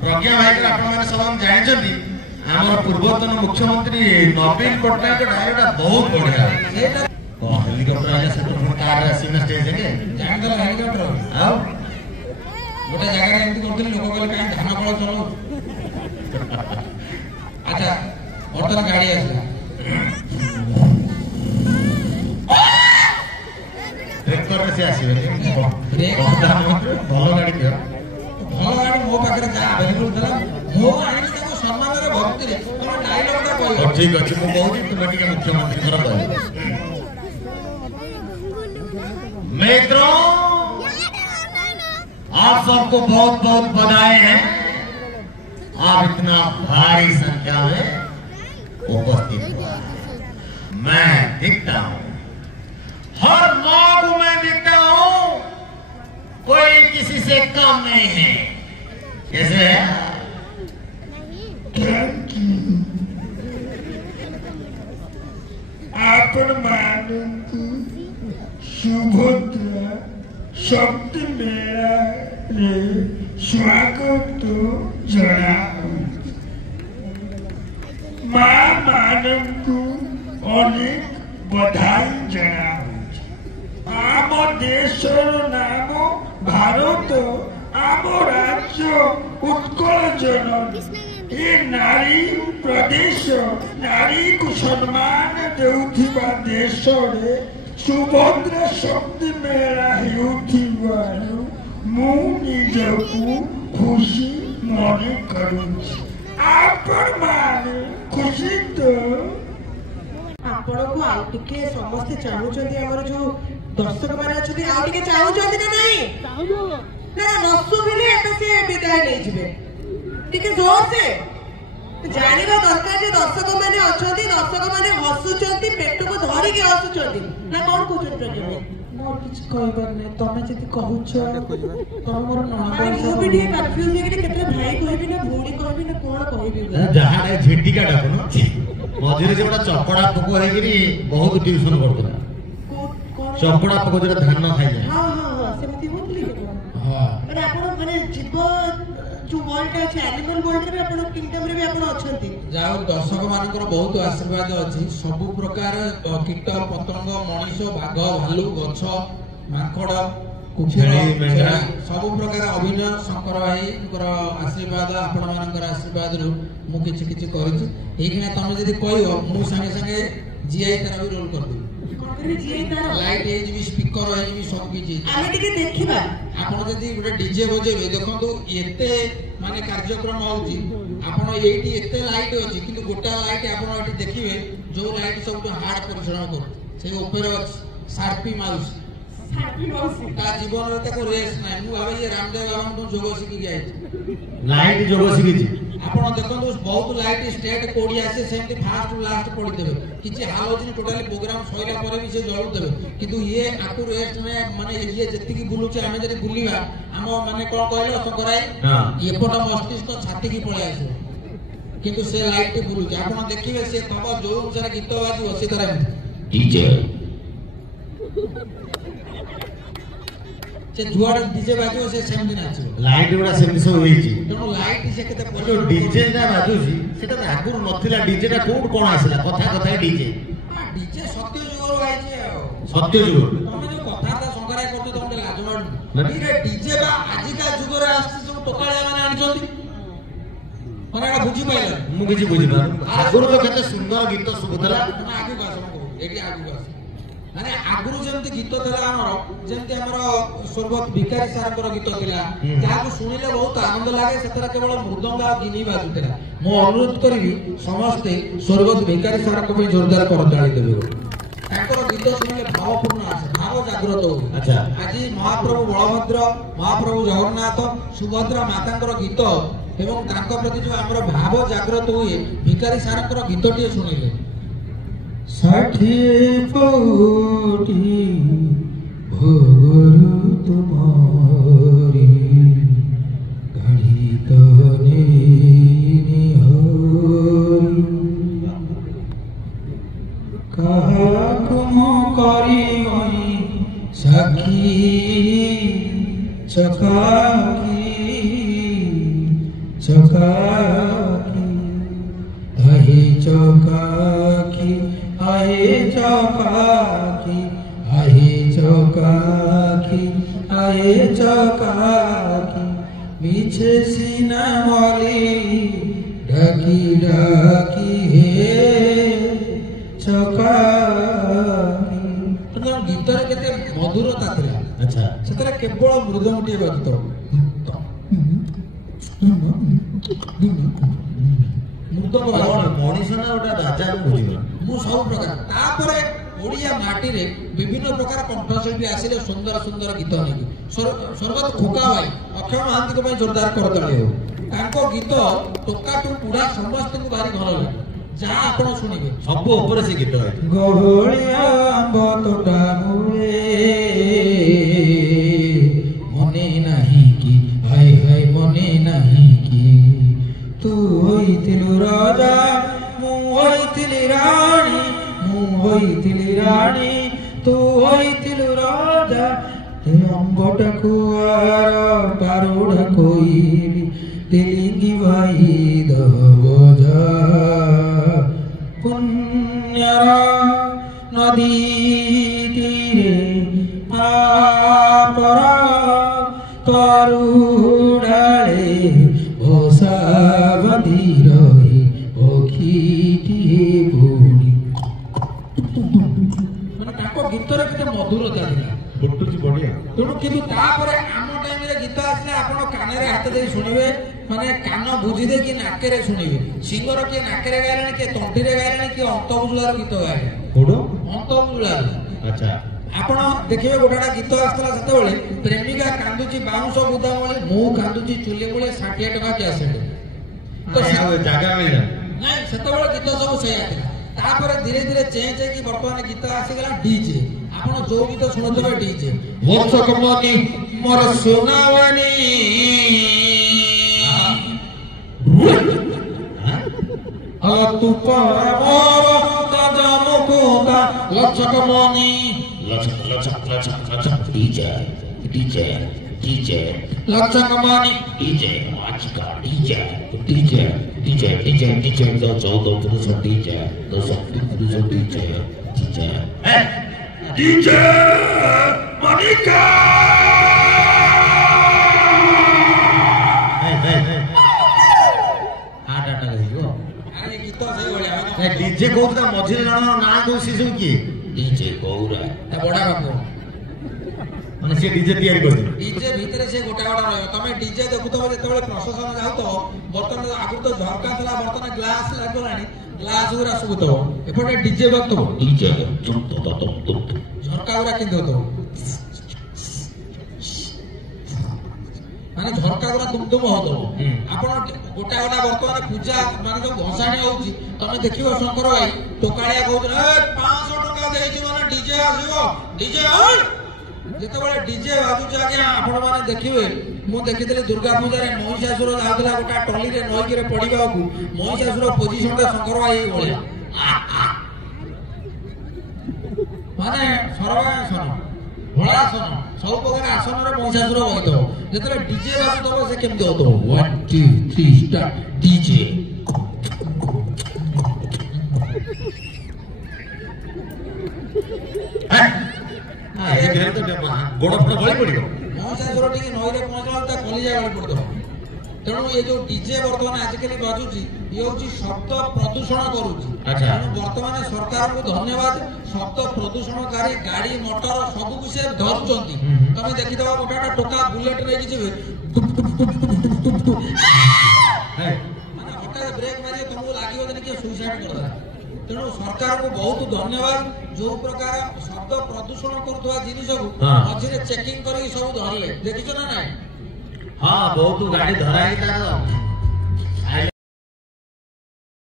प्रज्ञा भाई सब जानते आम पूर्वतन मुख्यमंत्री नवीन पट्टनायक डायरेक्ट बहुत बढ़िया हेलिकॉप्टर आया से कार आसीना स्टेज के जान दला हेलिकॉप्टर आ गोटे जगह रे एमती करथि लोक कहले काहे धान कळ चलो अच्छा ऑटो गाड़ी आसला ट्रैक्टर से आसीबे ब्रेक भलो गाड़ी दियो भलो गाड़ी मो पाखरे जा अवेलेबल थला मो आनी ताको सम्मान रे भक्ति रे तोर डायलॉग टा कहू ठीक अछि मो कहू तुम टिके मुख्यमंत्री कर कहू मित्रों आप सबको बहुत बहुत बधाई है आप इतना भारी संख्या में उपस्थित हुआ मैं दिखता हूं हर माँ को मैं दिखता हूं कोई किसी से कम नहीं है कैसे है आपण मानू सुभद्रा शक्ति मेला रे स्वागत जनाऊ माँ मानू अनेक बधाई जनाऊ आम देशर नाम भारत आम राज्य उत्कल जननी ये नारी प्रदेश नारी को सम्मान देउथिबा देश रे सुभद्रा शक्ति मेला हेउथिबारु मु निजकु खुशी मने करूछि आपण माने खुशी तो आपण को आ टिके समस्त चाहूचंती हमर जो दर्शक माने अछथि आ टिके चाहूचंती ना नहीं ना नसु बिले एत से विदाय नै जिवे टिके जोर से जानिबा दरकार जे दर्शक माने अछथि दर्शक माने हसुचंती पेट को धरि के हसुचंती ना कोन कहउछन मोर किछ कहबर नै तमे जति कहउछ तम मोर ननद मु भी कंफ्यूज हे कि केते भाई कहबी ना भूणी कहबी ना कोन कहबी जहां रे झिटिका डाकुन मझिरे जे बड़ा चपड़ा पुको हे गिरी बहुत ट्यूशन करतला चपड़ा पुको जे धान खाइ जाय हां हां हां सेमति होतली के हां अरे आपण माने जीव जो वर्ल्ड अछि एनिमल वर्ल्ड रे आपण किंगडम रे भी आपण अछंती जाओ दर्शक मानकर बहुत आशीर्वाद अछि सब प्रकार कीट पतंग मनीष बाघ भालू गछ माखड़ कुकुर सब प्रकार अभिनय शंकर भाई आशीर्वाद आपण मानकर आशीर्वाद रु मु किछि किछि करिछि एखिना तमे जदी कहयो मु संगे संगे जीआई तारा भी रोल कर दे जीआई तारा लाइट एज भी स्पीकर एज भी सब किछि आमे टिके देखिबा आपण जदी गोटे डीजे बजेबे देखंतु एते माने कार्यक्रम होउची आपण एठी एते लाइट अछि किंतु गोटा लाइट आपण एठी देखिबे जो लाइट सब हार्ड परिश्रम कर से ऊपर सार्पी माउस ता जीवन रे तको रेस नै मु भाबे ये रामदेव बाबा तो जोग सिखि गई लाइट जोग सिखिछि आपण देखंतु बहुत लाइट स्टेट कोडी आसे सेमति फास्ट लास्ट पड़ी देबे किछि हालोजिन टोटली प्रोग्राम सइला परे भी से जळु देबे किंतु ये आकु रेस्ट में माने ये जति की बुलुचे हमें जदी बुलिबा हम माने कोन कहले शंकराई हां एपट मस्तिष्क छाती की पळे आसे किंतु से लाइट टी बुलुचे आपण देखिबे से तब जो अनुसार गीत बाजी ओसी तरह डीजे से जुआर डीजे बाजो से सेमति नाचो लाइट गुडा सेमति सब होईची तो लाइट से केते जो डीजे ना बाजुची सेटा आगुर नथिला डीजे टा कोड कोन आसिला कथा कथा डीजे डीजे सत्य जुगर आइचे सत्य जुगर तमे जो कथा ता संकराय करते तमे लाज माडू रे डीजे बा आजिका जुगर आसी सब टोकाळिया माने आनिचोती माने एटा बुझी पाइला मु किछि बुझी पार आगुर तो केते सुंदर गीत सुबुतला आगु बास एटी आगु बास माने आगुरु जेमति गीत थला हमर जेमति हमर स्वर्गत भिखारी सारकर गीत थिला जाको सुनिले बहुत आनंद लागे सेतरा केवल मृदंग आ गिनी बाजुतला मो अनुरोध करबी समस्त स्वर्गत भिखारी सारक पे जोरदार करताली देबे ताकर गीत सुनिले भावपूर्ण आसे भाव जागृत हो अच्छा आज महाप्रभु बलभद्र महाप्रभु जगन्नाथ सुभद्रा मातांकर गीत एवं तांको प्रति जो हमर भाव जागृत होए भिखारी सारकर गीतटी सुनिले षाठिए पौटी भोगरु तुम्हारी घड़ी तने निहोरी कहा कुम करी मई सखी चकाकी चकाकी आहे चकाकी आहे चकाकी आहे चकाकी आहे चकाकी पीछे सीना वाली ढाकी ढाकी हे चकाकी गीतर केते मधुरता थिला अच्छा सेतरा केवल मृदंगटी बाजुतो मनीष ना गोटे राजा बुझी मु सब प्रकार तापरे ओडिया माटी रे विभिन्न प्रकार कंठशिल्पी आसिले सुंदर सुंदर गीत नहीं सर्वत खोका भाई अक्षय महांती को जोरदार करताले हो तांको गीत टोका टू पूरा समस्त को भारी भल लागे जहां आपण सुनिबे सब ऊपर से गीत है गहलिया आंब तोटा मुळे मने नाही की हाय हाय मने नाही की तू होइथिलु राजा मु होइथिली राणी मु होइथिली राणी तू होइथिलु राजा ते अंबटाकू आर पारोडा कोइली तेलिंगी भाई दबजा पुण्यरा नदी तीरे पापरा तरुडाळे ओसा बंधी रही ओखीटिए बुडी माने ताको गीतर केते मधुरता थिला बुट्टुची बढ़िया तेणु किंतु तापरे आम टाइम रे गीत आसले आपण कानरे हाथ दे सुनिबे माने कान बुझी दे कि नाकेरे सुनिबे सिंगर के नाकेरे गायले के तंटीरे गायले कि अंतबुजुलार गीत गायले कोडो अंतबुजुलार अच्छा आपण देखिबे गोटाडा गीत आस्तला सेते बेले प्रेमिका कांदुची बाउंस बुदा मोले मु कांदुची चुली मोले 60 टका कैसेट तो जगह मिलना नहीं सेते बेले गीत सब सेया थिला तापरे धीरे धीरे चेंज कि वर्तमान गीत आसी गेला डीजे आपण जो गीत सुनतबे डीजे वर्षक मनी मोर सोनावानी अला तू पर मोर ताजा मुकुता लक्षक मनी लचक डीजे लक्षक मनी डीजे आजका डीजे दो चौदह पुरुष डीजे दो पुरुष डीजे मनिका अरे गीत सही भलिया डीजे कौता मझिरे जण ना को शिशु की डीजे गौरा ता बडा बापू माने से डीजे तैयारी कर डीजे भीतर से गोटा गोटा रहियो तमे डीजे देखुतबो जेतेबेले प्रशासन जाउतो बर्तन आगु तो झरका थला बर्तन ग्लास लागलानी ग्लास गुरा सुबुतो एपटे डीजे बतो डीजे तुम झरका गुरा किंदो तो माने झरका गुरा तुम होतो आपण गोटा गोटा बर्तन पूजा माने जो भसाणी होउची तमे देखिबो शंकर भाई टोकाळिया कहउछ ए 500 टका देइछि माने डीजे आसीबो डीजे आउ जेतेबेले डीजे बाजुची आज्ञा आपण माने देखिबे मु देखितले दुर्गा पूजा रे महिषासुर जाउतला गोटा टली रे नई रे पडिबाकू महिषासुर पोजीशन रे शंकर भाई बोले माने सर्वासन भोळासन सब प्रकार आसन रे महिषासुर बइतो जेतेबेले डीजे बाजुतबो से केमते होतो 1 2 3 स्टार्ट डीजे ए बिरे तो गोड़ फट गଳି पड़ियो महिषासुर टिके नई रे पहुंचला ता कलिजा गଳି पड़तो तेणु ये जो डीजे बर्तमान आजिकल बाजुची ये हूँ शब्द प्रदूषण करुच्ची अच्छा। बर्तमान सरकार को धन्यवाद शब्द प्रदूषणकारी गाड़ी मोटर सब से धरुंच तुम देखीद गोटे गोटे टोका बुलेट नहीं जी माने हठात ब्रेक मारे तुमको लगे किए सुइसाइड करदा तेणु सरकार को बहुत धन्यवाद जो प्रकार शब्द प्रदूषण करुवा जिनिस मझे चेकिंग कर सब धरले देखिछ ना ना हाँ बहुत गाड़ी धराई तार